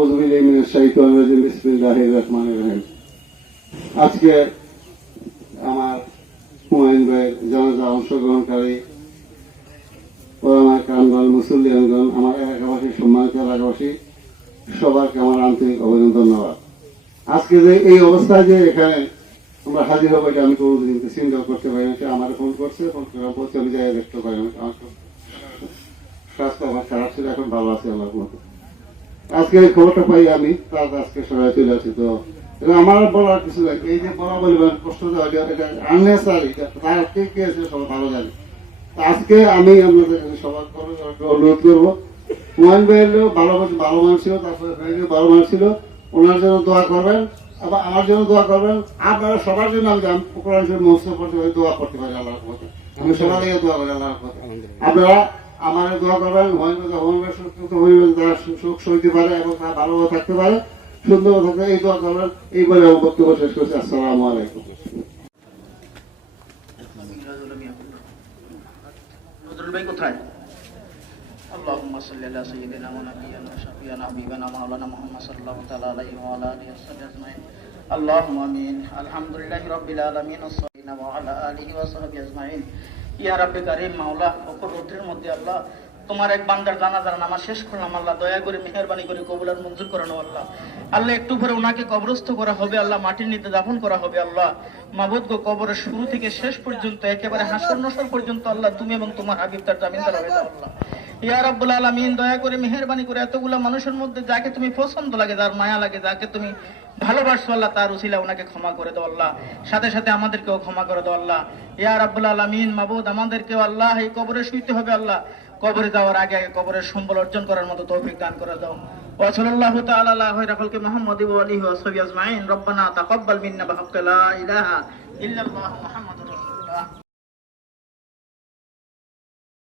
আউযু বিল্লাহি মিনাশ শাইতানির রাজিম বিসমিল্লাহির রহমানির রহিম। আজকে আমার হুমায়ুন ভাইয়ের জানাজা অংশগ্রহণকারী ওলামা কেরামগণ, মুসল্লিয়ানগণ, আমার এলাকাবাসী, সম্মানিত এলাকাবাসী সবাইকে আমার আন্তরিক অভিনন্দন নেওয়া। আজকে যে এই অবস্থায় যে এখানে আমরা হাজির হবো এটা আমি কোনোদিন চিন্তা করতে পারি না। আমার ফোন করছে, ফোন করার পর আমি যাই দেখতে পারি না। আমার স্বাস্থ্য আমার খারাপ ছিল, এখন ভালো আছে আমার মতো। আজকে এই খবরটা পাই আমি, তার আজকে সবাই চলে আসি। তো আমার বলার কিছু নাই, এই যে বলা বলিবেন কষ্ট দেওয়া এটা আননেসারি, তার কে কে আছে সবাই ভালো জানে। আজকে আমি আপনাদের কাছে সবার অনুরোধ করবো, হুমায়ুন ভাইয়ের ভালো মানুষ ছিল, তারপরে ভালো মানুষ ছিল, ওনার জন্য দোয়া করবেন, আবার আমার জন্য দোয়া করবেন। আপনারা সবার জন্য আমি কোরআন শরীফ মুখস্থ করতে পারি, দোয়া করতে পারি আল্লাহর কথা। আমি সবার থেকে দোয়া করি আল্লাহর কথা। আপনারা আমার দোয়া করবেন, তারা সুখ সইতে পারে এবং তারা ভালোভাবে থাকতে পারে, সুন্দর থাকতে, এই দোয়া করবেন। এই বলে আমার বক্তব্য শেষ করছি। আসসালামু আলাইকুম। কোথায়? اللهم صل على سيدنا ونبينا وشفيعنا حبيبنا مولانا محمد صلى الله تعالى عليه وعلى اله وصحبه اجمعين اللهم امين الحمد لله رب العالمين والصلاه وعلى اله وصحبه اجمعين ইয়া রাব্বি কারীম মাওলা ওপর রৌদ্রের মধ্যে আল্লাহ তোমার এক বান্দার জানাজার নামাজ শেষ করলাম আল্লাহ, দয়া করে মেহেরবানি করে কবুল আর মঞ্জুর করানো আল্লাহ। আল্লাহ একটু পরে ওনাকে কবরস্থ করা হবে আল্লাহ, মাটির নিচে দাফন করা হবে আল্লাহ। মাবুদ গো, কবরের শুরু থেকে শেষ পর্যন্ত একেবারে হাসর নসর পর্যন্ত আল্লাহ তুমি এবং তোমার হাবিব তার জামিনদার হয়ে যাও আল্লাহ। ইয়া রাব্বুল আলামিন, দয়া করে মেহেরবানি করে এতগুলা মানুষের মধ্যে যাকে তুমি পছন্দ লাগে, যার মায়া লাগে, যাকে তুমি ভালোবাসো আল্লাহ, তার উসিলা ওনাকে ক্ষমা করে দাও আল্লাহ, সাথে সাথে আমাদেরকেও ক্ষমা করে দাও আল্লাহ। ইয়া রাব্বুল আলামিন, মাবুদ আমাদেরকেও আল্লাহ এই কবরে শুইতে হবে আল্লাহ, কবরে যাওয়ার আগে আগে কবরের সম্বল অর্জন করার মতো তৌফিক দান করে দাও। ওয়া সাল্লাল্লাহু তাআলা আলা খায়রি খালকি মুহাম্মাদি ওয়া আলিহি ওয়া সাহবিহি আজমাইন। রব্বানা তাকাব্বাল মিন্না বিহাক্কি লা ইলাহা ইল্লাল্লাহু মুহাম্মাদুর রাসূলুল্লাহ।